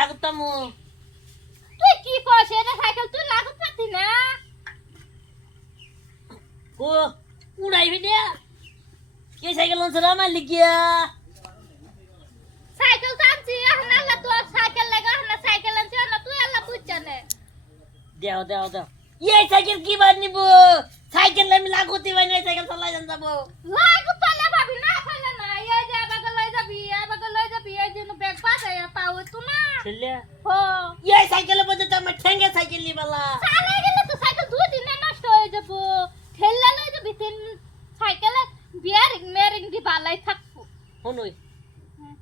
লাগুতাম তুই কি কস এটা সাইকেল তুই লাগুত পাতি না ও উড়াই ভিডিয়া কে সাইকেল আনছে আমার লিখিয়া সাইকেল টানছি এখন আল্লাহ তোর সাইকেল লাগা না সাইকেল আনছি না তুই আল্লাহ বুঝছানে দেও দেও দেও এই সাইকেল কি বার নিব সাইকেল আমি লাগুতি বানি সাইকেল চালাই যাব লাগু পালে ভাবি না ফেলে না এই যে আবার লই যাবি এই জন্য ব্যাগ পাছাই পাও তুই না ছেলে হো এই সাইকেলে বজে তো আমার ঠেঙ্গে সাইকেল নিবালা চালে গেলে তো সাইকেল দুই দিনে নষ্ট হয়ে যাব ঠেললে লই যাবি তিন সাইকেলে বিয়ারিং মেরিং দি বালাই থাকবো হনই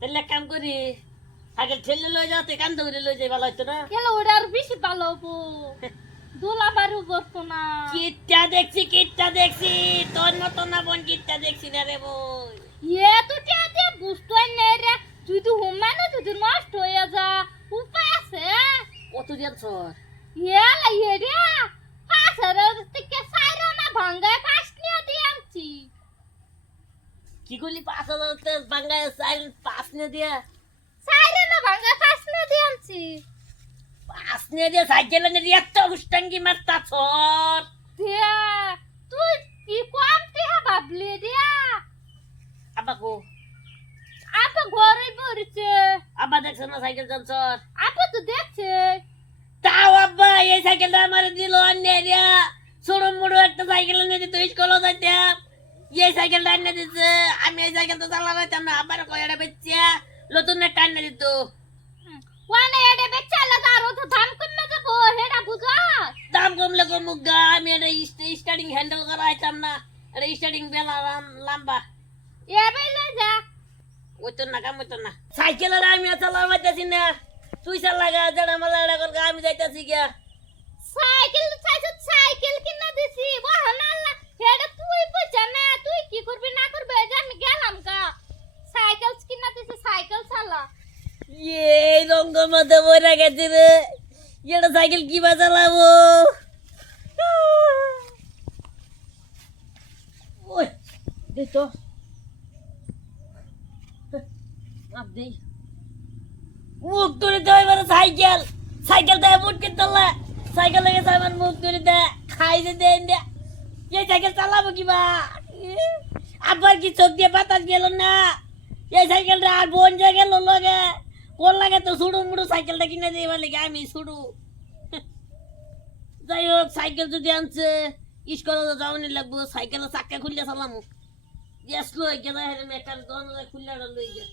তাহলে কাম করি সাইকেল ঠেলে লই যাতে কান ধরে লই যাই ভালো হইতো না গেলে ওটা আর বেশি ভালো হবো দোলা বারু বসতো না কিটটা দেখছি তোর মতো না বোন কিটটা দেখছি না রে বই এ তো তে বুঝতোই না রে তুই তো হুমানো তুই তো নষ্ট হয়ে যা উপায় আছে কত দিন সর এলা এ রে পাঁচের থেকে সাইরা না ভাঙ্গায় পাঁচ নিয়ে দিয়ে আনছি কি করলি 5000 তে বাঙ্গায় সাইল 5 নে দিয়া সাইরা না ভাঙ্গায় পাঁচ নিয়ে দিয়ে আনছি 5 নে দিয়া সাইকেল নে দিয়া এত গুষ্টাঙ্গি মারতা সর দিয়া তুই কি কম তে ভাবলি দিয়া আবাকো আপা ঘরে বসছে আব্বা দেখছ না সাইকেল চাল সর আপা তো দেখছে তাও আব্বা এই সাইকেলটা আমার দিল আন্নে দিয়া ছোট মোড়ো একটা সাইকেল এনে দিত স্কুলে যাইতাম এই সাইকেলটা আন্নে দিছে আমি এই সাইকেলটা চালাইতাম না আবার কয়টা বেচ্চা নতুন একটা আন্নে দিত ওয়ানে এডে বেচালা দারো তো দাম কমে যাবো হেডা বুঝা দাম কমলে কমুগা আমি এটা স্টার্টিং হ্যান্ডেল করা আইতাম না এটা স্টার্টিং বেলা লম্বা এ বেলে যা ওই তো না কাম হইতো না সাইকেলের আমি চালাইতেছি না তুই চালাগা যারা মালা এটা কর আমি যাইতাছি গিয়া সাইকেল কিনা দিছি বহন আল্লাহ হেডা তুই বুঝা না তুই কি করবি না করবি যে আমি গেলাম কা সাইকেল কিনা দিছি সাইকেল চালা এই রঙ্গের মধ্যে বইরা গেছি রে এটা সাইকেল কি বা চালাবো ওই দে তো আপ দে মুখ তুলে দে এবার সাইকেল দেয় মুট কে তোলা সাইকেল লেগে আমার মুখ তুলে দে খাই দে দে এই সাইকেল চালাবো কি বা আবার কি চোখ দিয়ে বাতাস গেল না এই সাইকেলটা আর বোন যা গেল লগে কোন লাগে তো ছুড়ু মুড়ু সাইকেলটা কিনে দিয়ে বলে আমি ছুড়ু যাই হোক সাইকেল যদি আনছে স্কুলে তো যাওয়ানি লাগবো সাইকেলের চাক্কা খুললে চালামু গ্যাস লই গেলে একটা দোকানে খুললে লই গেল